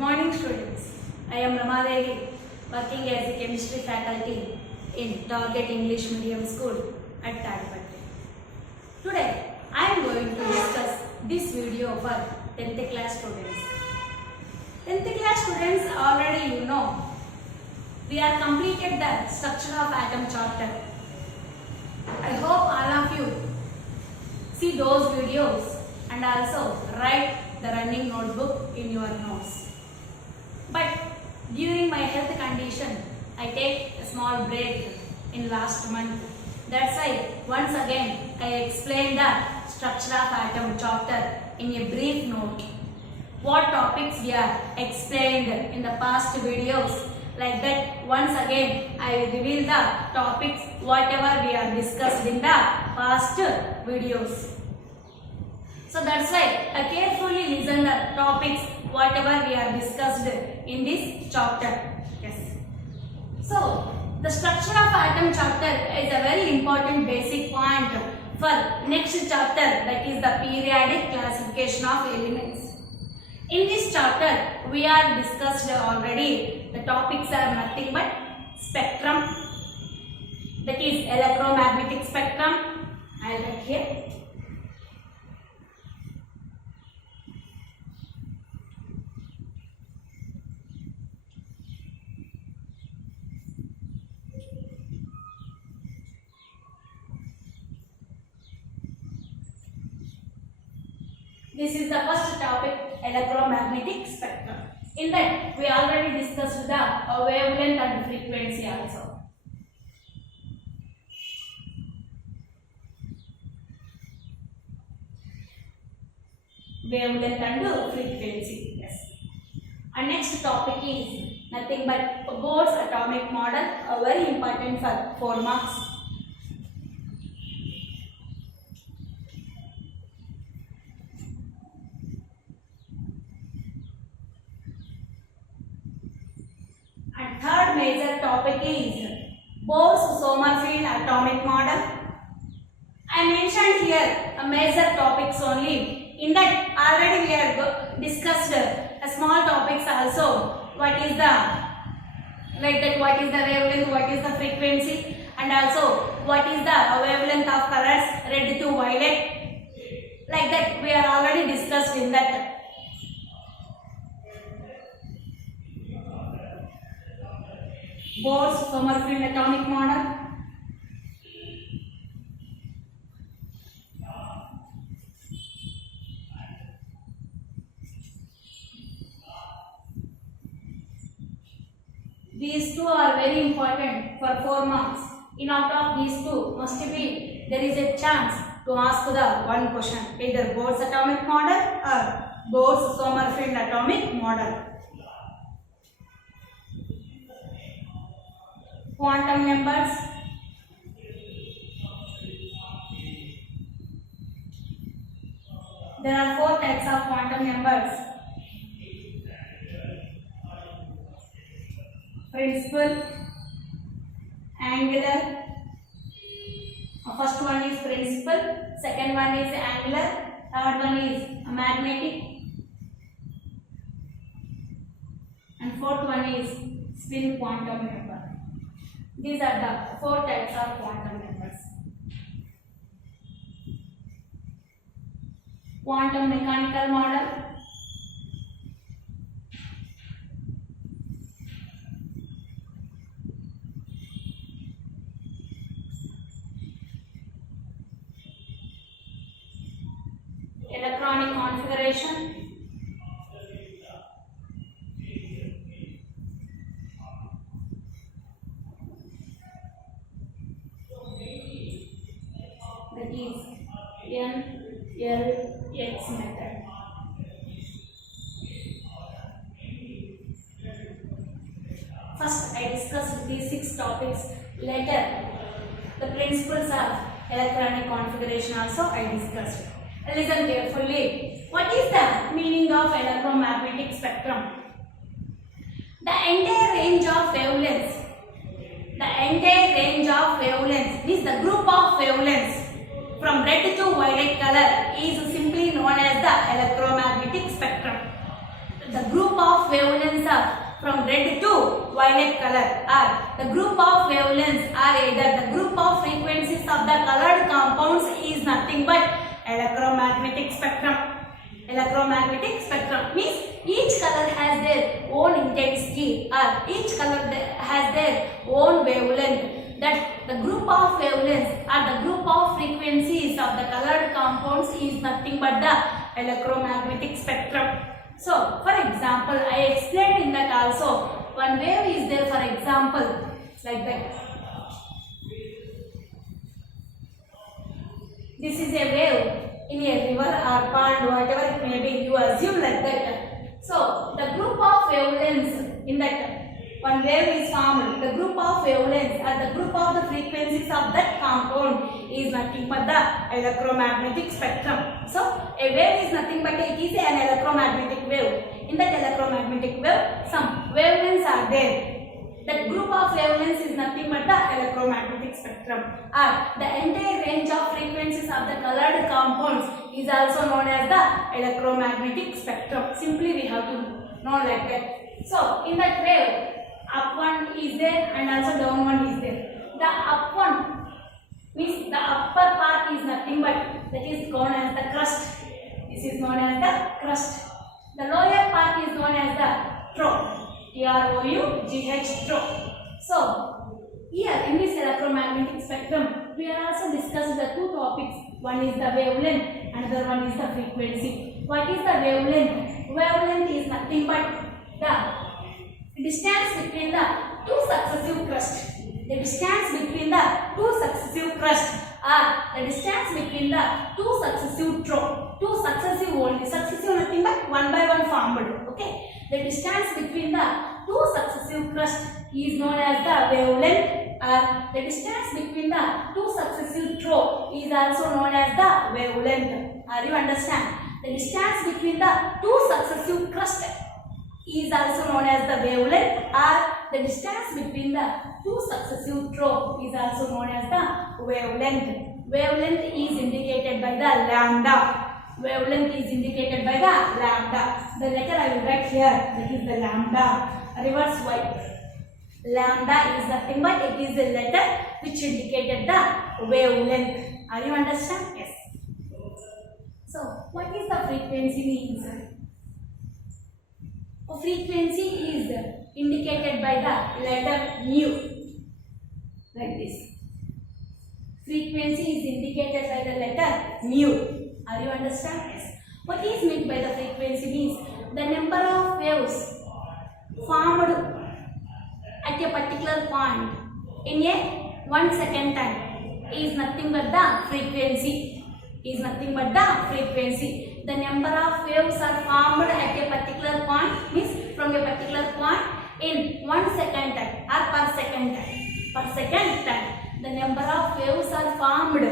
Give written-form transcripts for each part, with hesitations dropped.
morning, students. I am Ramadevi, working as a chemistry faculty in Target English Medium School at Tadipatti. Today, I am going to discuss this video for 10th class students. 10th class students, already you know, we are completed the structure of atom chapter. I hope all of you see those videos and also write the running notebook in your notes. But during my health condition, I take a small break in last month. That's why once again I explained the structure of atom chapter in a brief note. What topics we are explained in the past videos, like that once again I will reveal the topics whatever we are discussed in the past videos. So that's why I carefully listen the topics whatever we are discussed in this chapter. Yes. So the structure of atom chapter is a very important basic point for next chapter, that is the periodic classification of elements. In this chapter we are discussed already. The topics are nothing but spectrum, that is electromagnetic spectrum. I will write here. This is the first topic, electromagnetic spectrum. In that, we already discussed the wavelength and frequency also. Wavelength and frequency. Yes. And next topic is nothing but Bohr's atomic model, very important for 4 marks. Third major topic is Bose-Sommerfeld atomic model. I mentioned here a major topics only. In that already we have discussed a small topics also. What is the what is the wavelength, what is the frequency, and also what is the wavelength of colors red to violet. Like that we are already discussed in that. Bose-Sommerfeld atomic model. These two are very important for 4 marks. In out of these two, must be there is a chance to ask the one question, either Bohr's atomic model or Bose-Sommerfeld atomic model. Quantum numbers. There are 4 types of quantum numbers. Principal, angular. First one is principal, second one is angular, third one is magnetic, and fourth one is spin quantum number. These are the 4 types of quantum numbers. Quantum mechanical model. Electronic configuration. That is NLX method. First I discussed these 6 topics. Later the principles of electronic configuration also I discussed. Listen carefully. What is the meaning of electromagnetic spectrum? The entire range of wavelengths. The entire range of wavelengths is the group of wavelengths from red to violet color is simply known as the electromagnetic spectrum. the group of wavelengths are from red to violet color, or the group of wavelengths are either the group of frequencies of the colored compounds is nothing but electromagnetic spectrum. Electromagnetic spectrum means each color has their own intensity, or each color has their own wavelength. That the group of wavelengths or the group of frequencies of the colored compounds is nothing but the electromagnetic spectrum. So, for example, I explained in that also. One wave is there, for example, like that. This is a wave in a river or pond, whatever it may be, you assume like that. So, the group of wavelengths in that one wave is formed. The group of wavelengths or the group of the frequencies of that compound is nothing but the electromagnetic spectrum. So, a wave is nothing but it is an electromagnetic wave. In that electromagnetic wave, some wavelengths are there. That group of wavelengths is nothing but the electromagnetic spectrum. Or the entire range of frequencies of the colored compounds is also known as the electromagnetic spectrum. Simply we have to know like that. So, in that wave, up one is there and also down one is there. The up one means the upper part is nothing but that is known as the crust. This is known as the crust. The lower part is known as the trough. Trough. So, here in this electromagnetic spectrum, we are also discussing the two topics. One is the wavelength, another one is the frequency. What is the wavelength? Wavelength is nothing but the distance between the two successive crusts. The distance between the two successive crusts, or the distance between the two successive trough. Two successive only. Successive nothing but one by one formed. Okay. The distance between the two successive crusts is known as the wavelength, or the distance between the two successive trough is also known as the wavelength. Are you understand? The distance between the two successive crusts is also known as the wavelength, or the distance between the two successive trough is also known as the wavelength. Wavelength is indicated by the lambda. Wavelength is indicated by the lambda. The letter I will write here, that is the lambda. Reverse Y. Lambda is nothing but it is a letter which indicated the wavelength. Are you understand? Yes. So, what is the frequency means? Frequency is indicated by the letter mu. Like this. Frequency is indicated by the letter mu. Are you understand? Yes. What is meant by the frequency means the number of waves formed at a particular point in a 1 second time is nothing but the frequency. Is nothing but the frequency. The number of waves are formed at a particular point means from a particular point in 1 second time or per second time. Per second time, the number of waves are formed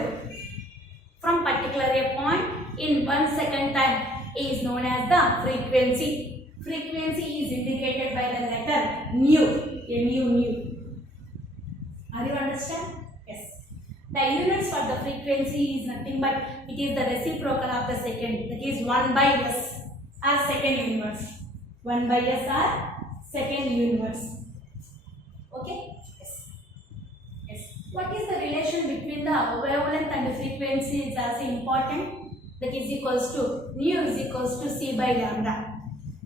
from particular a point in 1 second time is known as the frequency. Frequency is indicated by the letter mu. Mu. Are you understand? Yes. The units for the frequency is nothing but it is the reciprocal of the second. That is 1 by s or second universe. 1 by s or second universe. Okay. What is the relation between the wavelength and the frequency is also important. That is equals to mu is equals to c by lambda.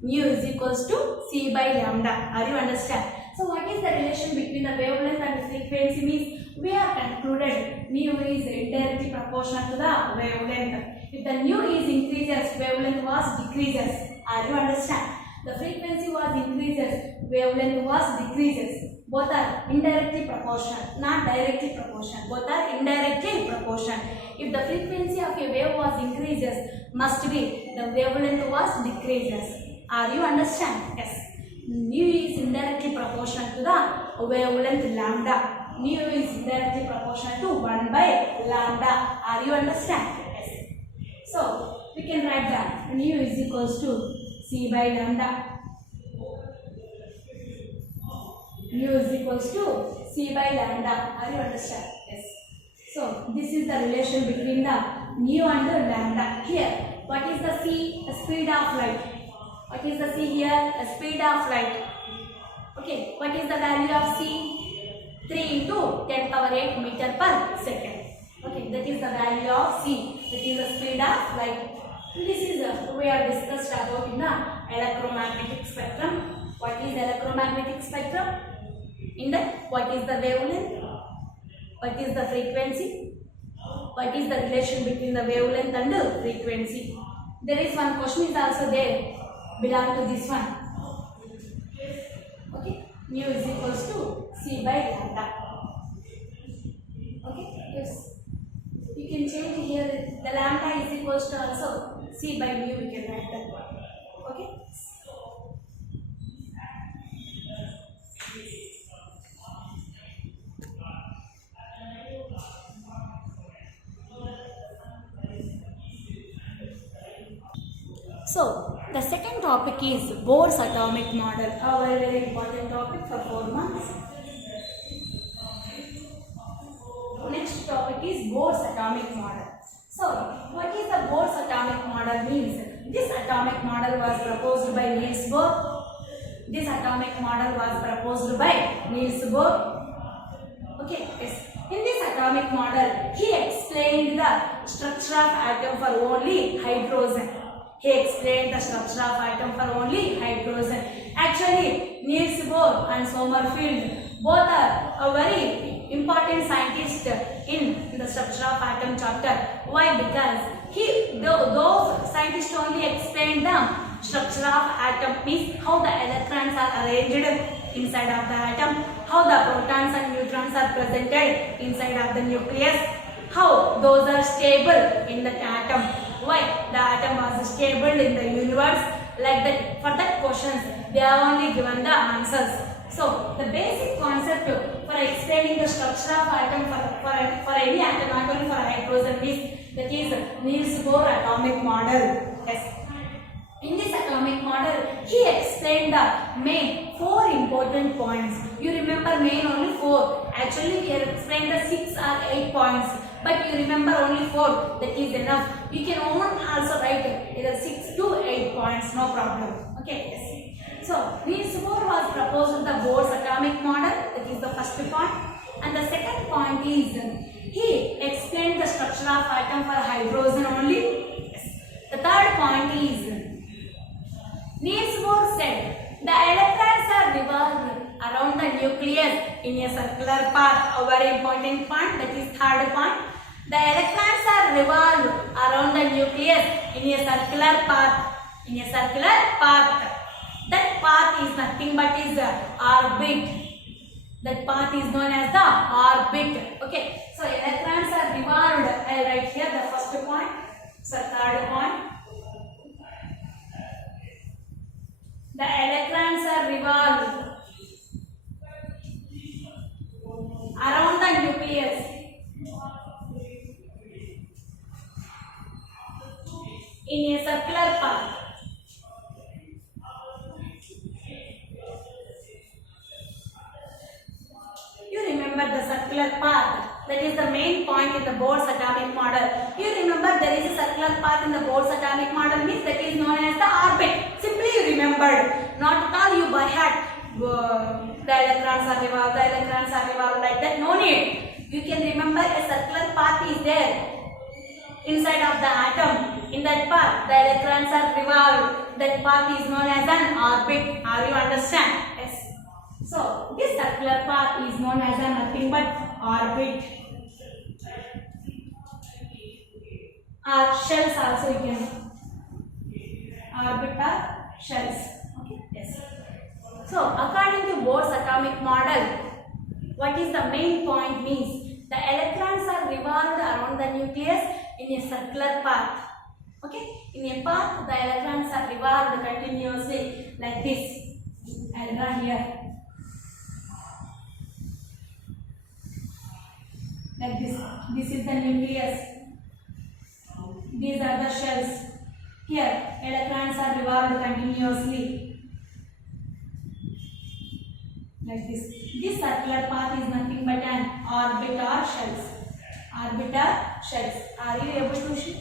Mu is equals to c by lambda. Are you understand? So what is the relation between the wavelength and the frequency means we have concluded mu is indirectly proportional to the wavelength. If the mu is increases, wavelength was decreases. Are you understand? The frequency was increases, wavelength was decreases. Both are indirectly proportional, not directly proportional. Both are indirectly proportional. If the frequency of a wave was increases, must be the wavelength was decreases. Are you understand? Yes. Mu is indirectly proportional to the wavelength lambda. Mu is indirectly proportional to 1 by lambda. Are you understand? Yes. So we can write that mu is equals to c by lambda. Mu is equals to c by lambda. Are you understand? Yes. So this is the relation between the mu and the lambda. Here, what is the c? The speed of light. What is the c here? The speed of light. Okay, what is the value of c? 3 into 10 power 8 meter per second. Okay, that is the value of c. That is the speed of light. This is we have discussed about in the electromagnetic spectrum. What is electromagnetic spectrum? In that, what is the wavelength? What is the frequency? What is the relation between the wavelength and the frequency? There is one question is also there, belong to this one. Okay, mu is equals to c by lambda. Okay, yes. You can change here the lambda is equals to also c by mu. We can write that one. Okay. So, the second topic is Bohr's atomic model, a very, very important topic for 4 months. Next topic is Bohr's atomic model. So, what is the Bohr's atomic model means? This atomic model was proposed by Niels Bohr. This atomic model was proposed by Niels Bohr. Okay, yes. In this atomic model, he explained the structure of atom for only hydrogen. He explained the structure of atom for only hydrogen. Actually, Niels Bohr and Sommerfeld both are a very important scientists in the structure of atom chapter. Why? Because those scientists only explained the structure of atom, means how the electrons are arranged inside of the atom, how the protons and neutrons are presented inside of the nucleus, how those are stable in the atom. Why the atom was stable in the universe, like that. For that questions they are only given the answers. So the basic concept for explaining the structure of atom for any atom, not only for hydrogen, is that is Niels Bohr atomic model. Yes. In this atomic model, he explained the main 4 important points. You remember main only 4. Actually, we have explained the 6 or 8 points. But you remember only 4, that is enough. You can also write either 6 to 8 points, no problem. Okay, yes. So, Niels Bohr was proposed the Bohr's atomic model, that is the first point. And the second point is, he explained the structure of atom for hydrogen only. Yes. The third point is, Niels Bohr said, the electrons are revolved around the nucleus in a circular path. A very important point, that is third point. The electrons are revolved around the nucleus in a circular path. In a circular path. That path is nothing but is orbit. That path is known as the orbit. Okay. So electrons are revolved. I will write here the first point. So third point. The electrons are revolved around the nucleus in a circular path. You remember the circular path, that is the main point in the Bohr's atomic model. You remember there is a circular path in the Bohr's atomic model, means that is known as the orbit. Simply you remembered, not at all you by heart. The electrons are revolved, like that, no need. You can remember a circular path is there inside of the atom. In that path, the electrons are revolved. That path is known as an orbit. Are you understand? Yes. So, this circular path is known as a nothing but orbit. Or shells also you can. Orbit or shells. Okay. Yes. So, according to Bohr's atomic model, what is the main point means? The electrons are revolved around the nucleus in a circular path. Okay? In a path, the electrons are revolved continuously like this. I will draw here. Like this. This is the nucleus. These are the shells. Here, electrons are revolved continuously. Like this. This circular path is nothing but an orbit or shells. Orbit or shells. Are you able to see?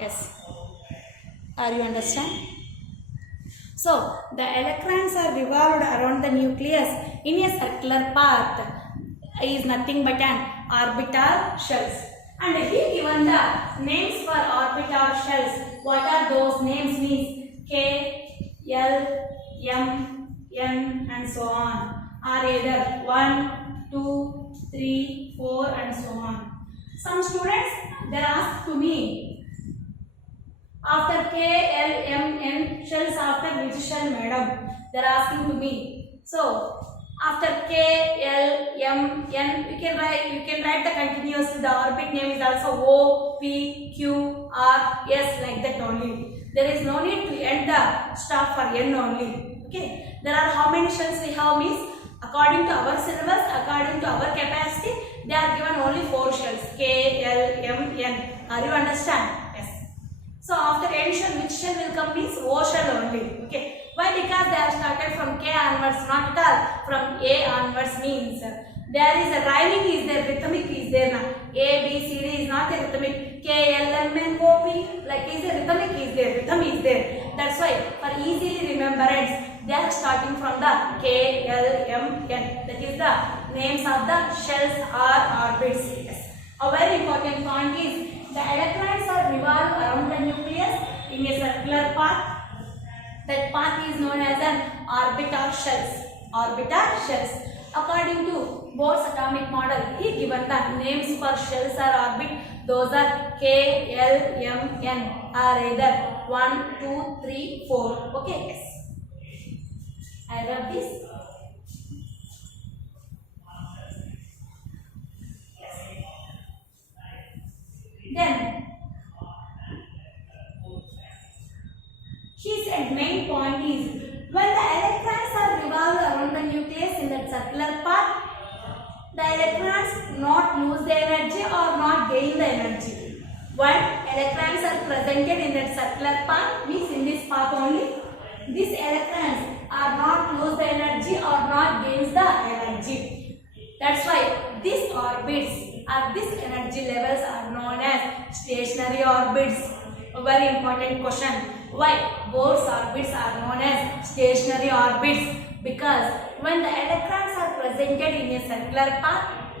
Yes. Are you understand? So, the electrons are revolved around the nucleus in a circular path is nothing but an orbital shells. And he given the names for orbital shells. What are those names means? K, L, M, N and so on. Are either 1, 2, 3, 4 and so on. Some students they ask to me, after K, L, M, N shells, after which shell, madam? They are asking to me. So after K, L, M, N, you can write the continuous. The orbit name is also O, P, Q, R, S, like that only. There is no need to end the stop for N only. Okay. There are how many shells we have means? According to our syllabus, according to our capacity, they are given only 4 shells. K, L, M, N. Are you understand? Yes. So after N shell, which shell will come means O shell only. Okay. Why? Because they are started from K onwards, not at all from A onwards means. There is a rhyming is there, rhythmic is there now. A, B, C, D is not a rhythmic. K, L, M, N, O, P, like is a rhythmic is there, rhythm is there. That's why for easily remembrance, they are starting from the K, L, M, N. That is the names of the shells or orbits. Yes. A very important point is the electrons are revolved around the nucleus in a circular path. That path is known as an orbital shells. Orbital shells. According to Bohr's atomic model, he given the names for shells or orbit. Those are K, L, M, N are either 1, 2, 3, 4. Okay, yes. I love this. Yes. Then she said main point is when the electrons are revolved around the nucleus in that circular path, the electrons not lose the energy or not gain the energy. When electrons are presented in that circular path means in this path only, these electrons are not lose the energy or not gains the energy. That's why these orbits or these energy levels are known as stationary orbits. A very important question. Why Bohr's orbits are known as stationary orbits? Because when the electrons are presented in a circular path,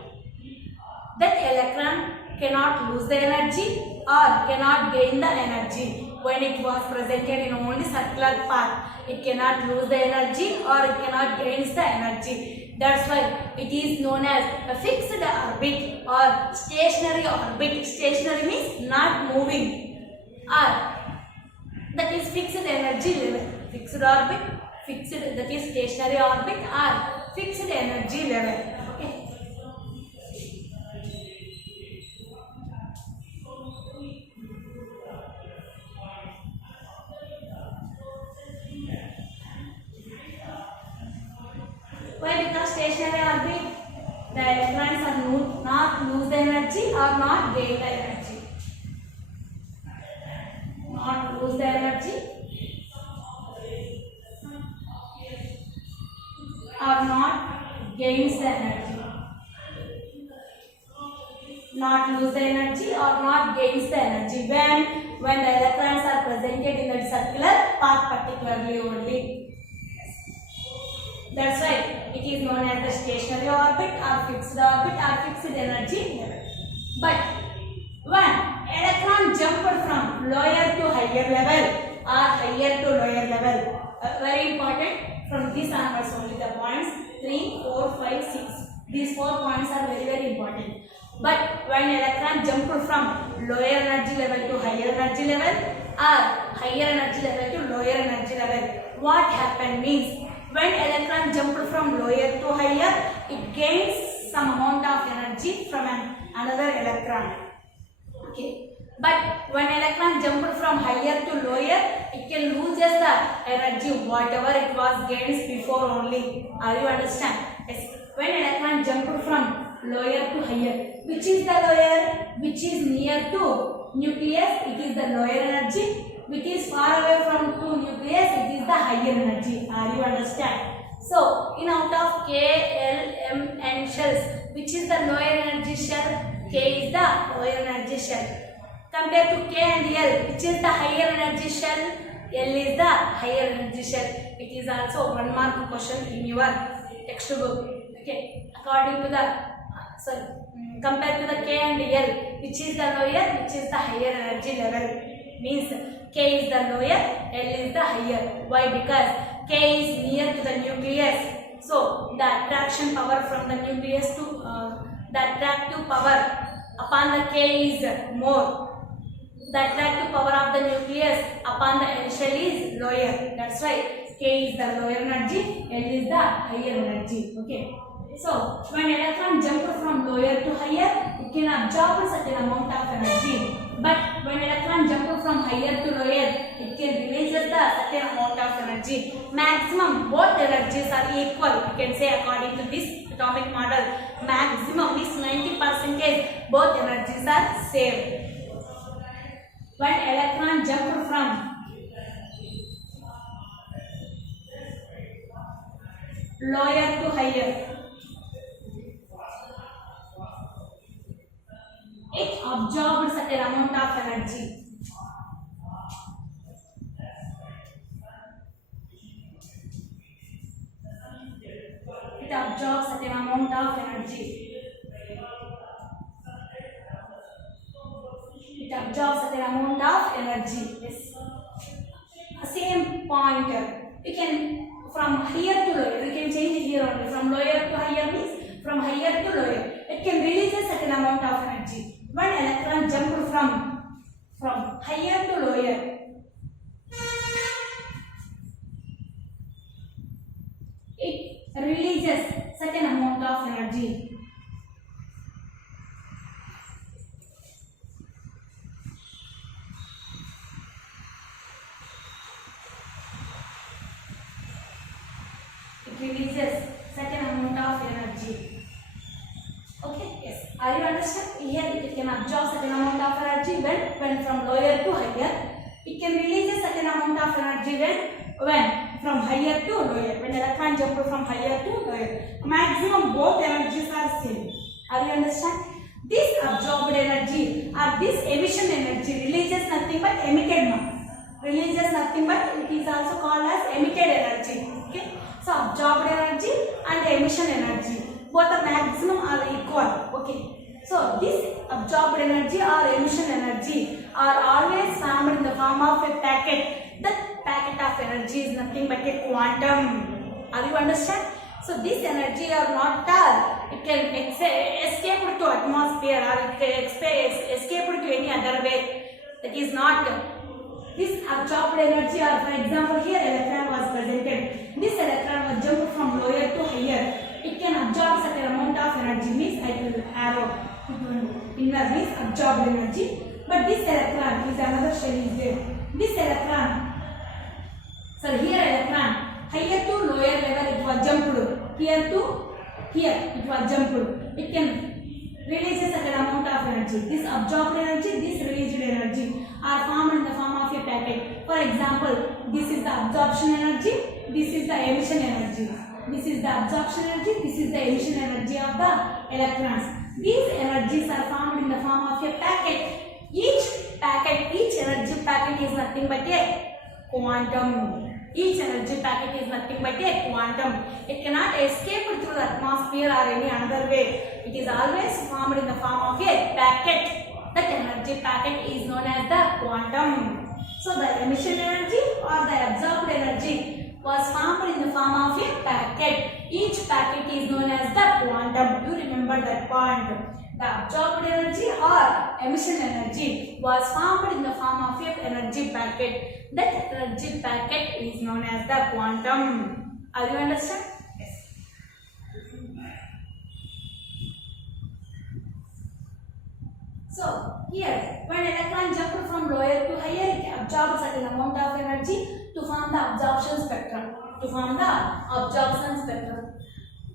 that electron cannot lose the energy or cannot gain the energy. When it was presented in only circular path, it cannot lose the energy or it cannot gain the energy. That's why it is known as a fixed orbit or stationary orbit. Stationary means not moving, or that is fixed energy level. Fixed orbit, fixed, that is stationary orbit or fixed energy level. Okay. Why? Because stationary orbit, the electrons are not lose the energy or not gain the energy. Not lose the energy or not gains the energy. Not lose the energy or not gains the energy when the electrons are presented in that circular path particularly only. That's why it is known as the stationary orbit or fixed energy level. But when electron jumped from lower to higher level or higher to lower level, very important, from this onwards only the points 3, 4, 5, 6. These 4 points are very, very important. But when electron jumped from lower energy level to higher energy level or higher energy level to lower energy level, what happened means when electron jumped from lower to higher, it gains some amount of energy from another electron. Okay. But when electron jumped from higher to lower, it can lose just the energy whatever it was gained before only. Are you understand? Yes. When electron jumped from lower to higher, which is the lower? Which is near to nucleus, it is the lower energy. Which is far away from to nucleus, it is the higher energy. Are you understand? So, in out of K, L, M, N shells, which is the lower energy shell? K is the lower energy shell. compared to K and L, which is the higher energy shell? L is the higher energy shell. It is also 1 mark question in your textbook. Okay, according to the compared to the K and L, which is the lower, which is the higher energy level? Means K is the lower, L is the higher. Why? Because K is near to the nucleus. So the attraction power from the nucleus to the attractive power upon the K is more. The attractive power of the nucleus upon the shell is lower. That's why K is the lower energy, L is the higher energy. Okay. So when electron jump from lower to higher, it can absorb a certain amount of energy. But when electron jump from higher to lower, it can release the certain amount of energy. Maximum both energies are equal. You can say according to this atomic model, maximum is 90%. Both energies are same. When electron jump from lower to higher, it absorbs certain amount of energy. It absorbs certain amount of energy. It absorbs certain amount of energy. Yes. Same point. You can from higher to lower. You can change it here only. From lower to higher means from higher to lower. It can release a certain amount of energy. When electron jump from higher to lower, it releases certain amount of energy. It releases certain amount of energy. Okay, yes. Are you understand? Here it can absorb certain amount of energy when from lower to higher. It can release a certain amount of energy when from higher to lower. When electron jump from higher to lower. Maximum both energies are same. Are you understand? This absorbed energy or this emission energy releases nothing but emitted mass. Releases nothing but it is also called as emitted energy. Okay. So absorbed energy and emission energy. Both the maximum are equal. Okay. So this absorbed energy or emission energy are always formed in the form of a packet. That packet of energy is nothing but a quantum. Are you understand? So this energy or not it can escape to atmosphere or it can escape to any other way. That is not this absorbed energy, or for example here electron was presented. This electron was jumped from lower to higher. It can absorb certain amount of energy, means I will arrow inner means absorbed energy. But this electron is another shell is there. This electron, so here electron higher to lower level it was jumped. Here to here it was jumped. It can release a certain amount of energy. This absorbed energy, this released energy are formed in the form of a packet. For example, this is the absorption energy, this is the emission energy. This is the absorption energy, this is the emission energy of the electrons. These energies are formed in the form of a packet. Each energy packet is nothing but a quantum. Each energy packet is nothing but a quantum. It cannot escape through the atmosphere or any other way. It is always formed in the form of a packet. That energy packet is known as the quantum. So the emission energy or the absorbed energy was formed in the form of a packet. Each packet is known as the quantum. You remember that point. The absorbed energy or emission energy was formed in the form of a energy packet. That energy packet is known as the quantum. Are you understand? Yes. So here, when electron jump from lower to higher, it absorbs certain amount of energy to form the absorption spectrum. To form the absorption spectrum.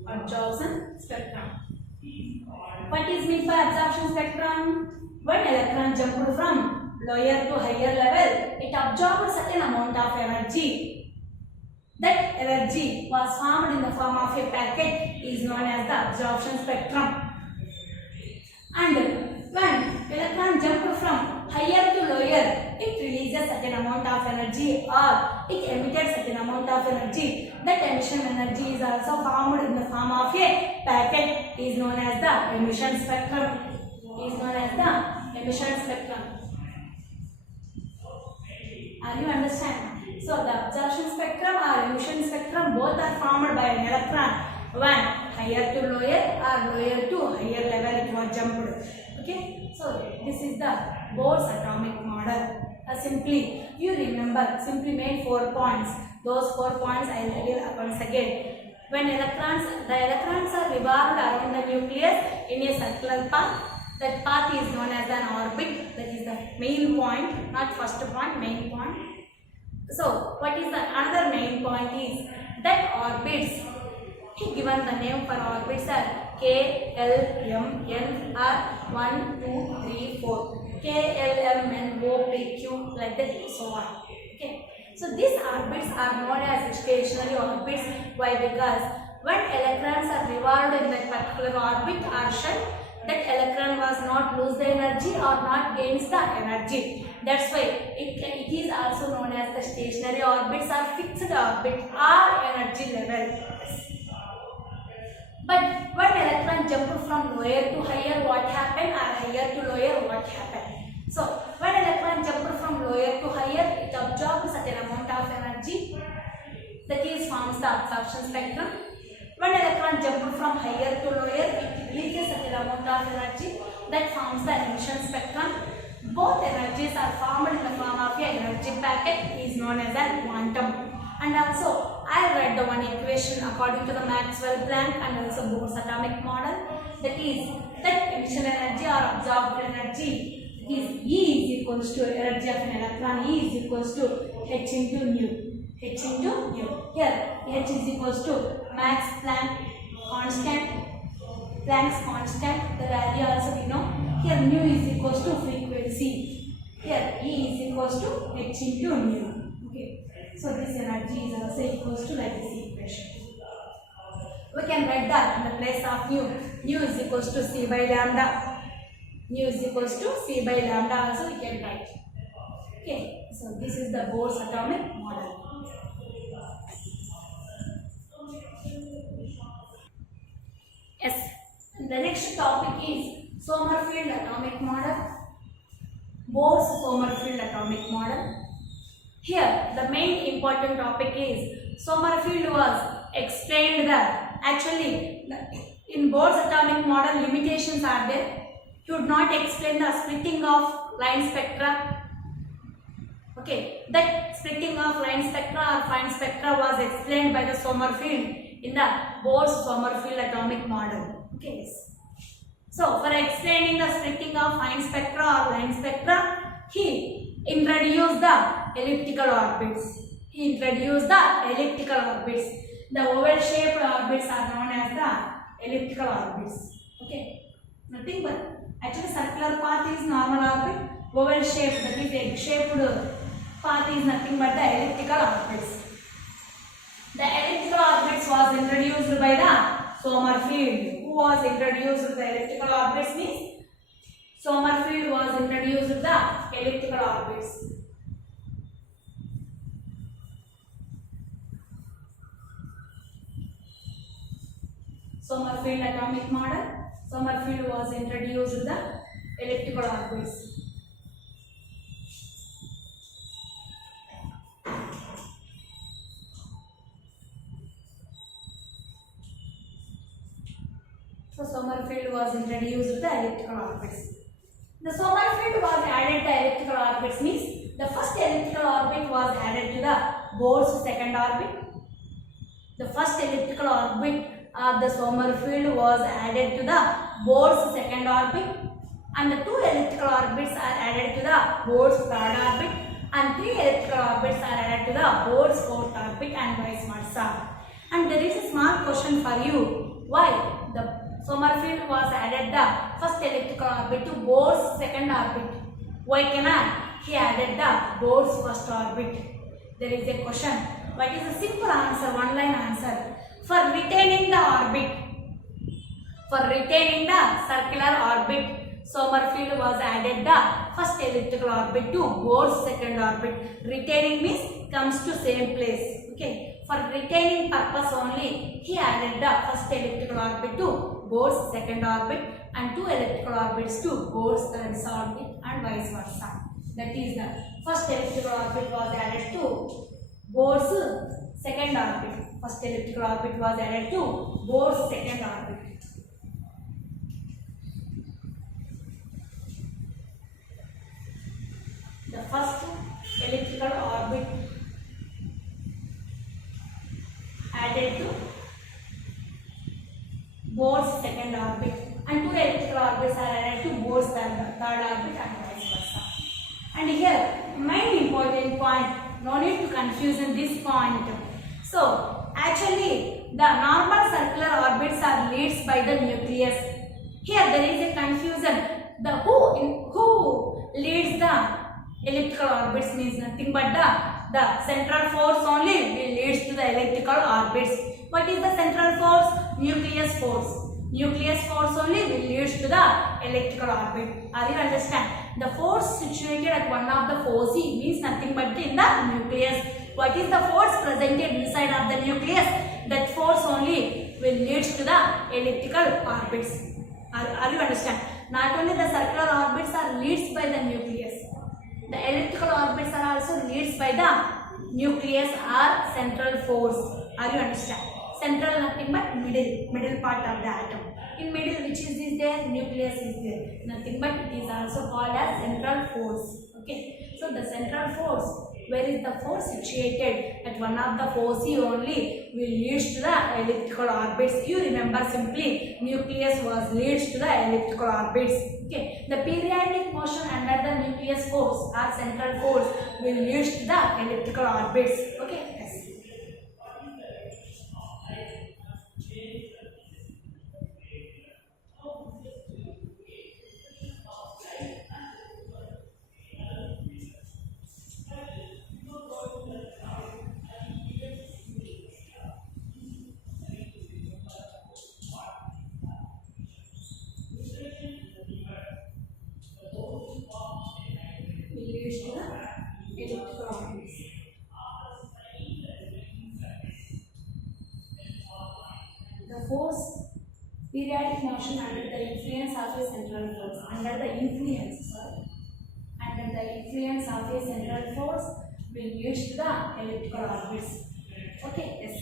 Absorption spectrum. What is meant by absorption spectrum? When electron jump from lower to higher level, it absorbs certain amount of energy. That energy was formed in the form of a packet is known as the absorption spectrum. And when electron jump from higher to lower, it releases certain amount of energy or it emitted certain amount of energy. That emission energy is also formed in the form of a packet, is known as the emission spectrum. Is known as the emission spectrum. Are you understand? So the absorption spectrum or emission spectrum both are formed by an electron. One higher to lower or lower to higher level it was jumped. Okay. So this is the Bohr's atomic model. Simply you remember, simply made 4 points. Those 4 points I will reveal once again. When the electrons are revolved around the nucleus in a circular path. That path is known as an orbit. That is the main point, not first point, main point. So, what is the another main point is that orbits. He given the name for orbits are K, L, M, N, or 1, 2, 3, 4. K, L, M, N, O, P, Q, like that, so on. Okay. So, these orbits are known as stationary orbits. Why? Because when electrons are revolved in that particular orbit or shell, that electron was not lose the energy or not gains the energy. That's why it is also known as the stationary orbits or fixed orbit or energy level. But when electron jumped from lower to higher, what happened, or higher to lower, what happened? So when electron jumped from lower to higher, it absorbs certain amount of energy, that is forms the absorption spectrum. When electron jumped from higher to lower, it releases certain amount of energy, that forms the emission spectrum. Both energies are formed in the form of an energy packet, is known as a quantum. And also, I read the one equation according to the Maxwell-Planck and also Bohr's atomic model. That is, that emission energy or absorbed energy is E is equals to energy of an electron. E is equals to H into nu. H into nu. Here, H is equals to Max Planck constant, Planck's constant, the value also we know. Here nu is equals to frequency. Here E is equals to H into nu. Okay. So this energy is also equals to like this equation. We can write that in the place of nu. Nu is equals to C by lambda. Nu is equals to C by lambda also we can write. Okay. So this is the Bohr's atomic model. Yes. The next topic is Sommerfeld atomic model. Bohr's Sommerfeld atomic model. Here, the main important topic is Sommerfeld was explained that actually in Bohr's atomic model limitations are there. He would not explain the splitting of line spectra. Okay, that splitting of line spectra or fine spectra was explained by the Sommerfeld in the Bohr's Sommerfeld atomic model. Okay. So, for explaining the splitting of fine spectra or line spectra, he introduced the elliptical orbits. The oval shaped orbits are known as the elliptical orbits. Okay. Nothing but actually circular path is normal orbit. Oval shaped, that is egg shaped path is nothing but the elliptical orbits. The elliptical orbits was introduced by the Sommerfeld. Who was introduced the elliptical orbits means Sommerfeld was introduced the elliptical orbits. Sommerfeld atomic model. Sommerfeld was introduced the elliptical orbits. So Sommerfeld was introduced the elliptical orbits. The Sommerfeld was added the elliptical orbits means the first elliptical orbit was added to the Bohr's second orbit. The first elliptical orbit of the Sommerfeld was added to the Bohr's second orbit, and the two elliptical orbits are added to the Bohr's third orbit, and three elliptical orbits are added to the Bohr's fourth orbit, and vice versa. And there is a small question for you: why the Sommerfeld was added the first elliptical orbit to Bohr's second orbit? Why cannot he added the Bohr's first orbit? There is a question. What is the simple answer? One line answer. For retaining the orbit, for retaining the circular orbit, Sommerfeld was added the first elliptical orbit to Bohr's second orbit. Retaining means comes to same place. Okay. For retaining purpose only, he added the first elliptical orbit to Bohr's second orbit and two elliptical orbits to Bohr's third orbit and vice versa. That is the first elliptical orbit was added to Bohr's second orbit. First elliptical orbit was added to Bohr's second orbit. The first elliptical orbit added to Bohr's second orbit and two elliptical orbits are added to Bohr's third orbit and vice versa. And here, main important point, no need to confuse in this point. So, actually, the normal circular orbits are leads by the nucleus. Here, there is a confusion. The who leads the elliptical orbits means nothing but the central force only will leads to the elliptical orbits. What is the central force? Nucleus force. Nucleus force only will leads to the elliptical orbit. Are you understand? The force situated at one of the foci means nothing but in the nucleus. What is the force presented inside of the nucleus? That force only will leads to the elliptical orbits. Are you understand? Not only the circular orbits are leads by the nucleus. The elliptical orbits are also leads by the nucleus or central force. Are you understand? Central nothing but middle part of the atom. In middle which is there? Nucleus is there. Nothing but it is also called as central force. Okay. So the central force, where is the force situated at one of the foci only will leads to the elliptical orbits. You remember simply nucleus was leads to the elliptical orbits. Okay. The periodic motion under the nucleus force or central force will leads to the elliptical orbits. Okay. Yes. The force, periodic motion under the influence of a central force. Under the influence of a central force will lead to the elliptical orbits. Okay, yes.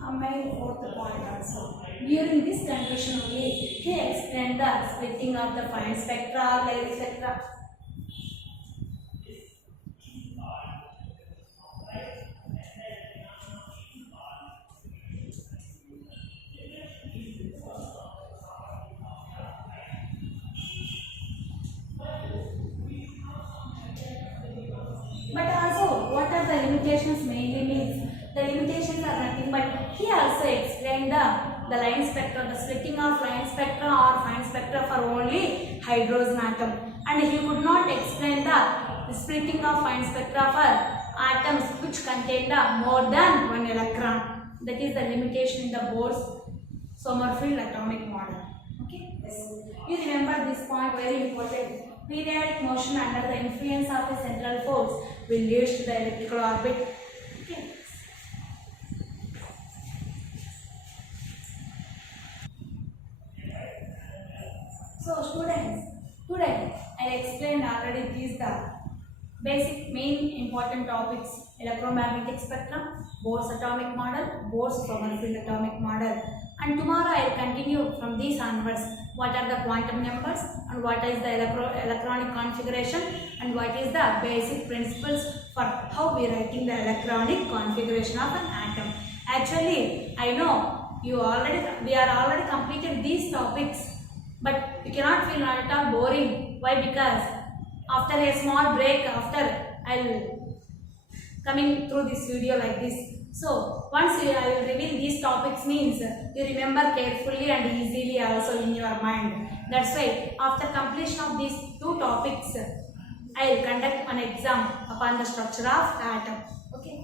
My fourth point also. During this condition only, he explained the splitting of the fine spectra, etc. But also, what are the limitations mainly means? The limitations are nothing but he also explained the line spectra, the splitting of line spectra or fine spectra for only hydrogen atom. And he could not explain the splitting of fine spectra for atoms which contain more than one electron. That is the limitation in the Bohr's Sommerfeld atomic model. Okay? Yes. You remember this point, very important. Periodic motion under the influence of a central force will lead to the elliptical orbit. Okay. So students, today I explained already these the basic main important topics: electromagnetic spectrum, Bohr's atomic model, Bohr's Sommerfeld atomic model. And tomorrow I will continue from these onwards. What are the quantum numbers and what is the electronic configuration and what is the basic principles for how we writing the electronic configuration of an atom. Actually, I know we are already completed these topics, but you cannot feel not at all boring. Why? Because after a small break, I'll coming through this video like this. So once I will reveal these topics means you remember carefully and easily also in your mind. That's why after completion of these two topics, I will conduct an exam upon the structure of atom. Okay.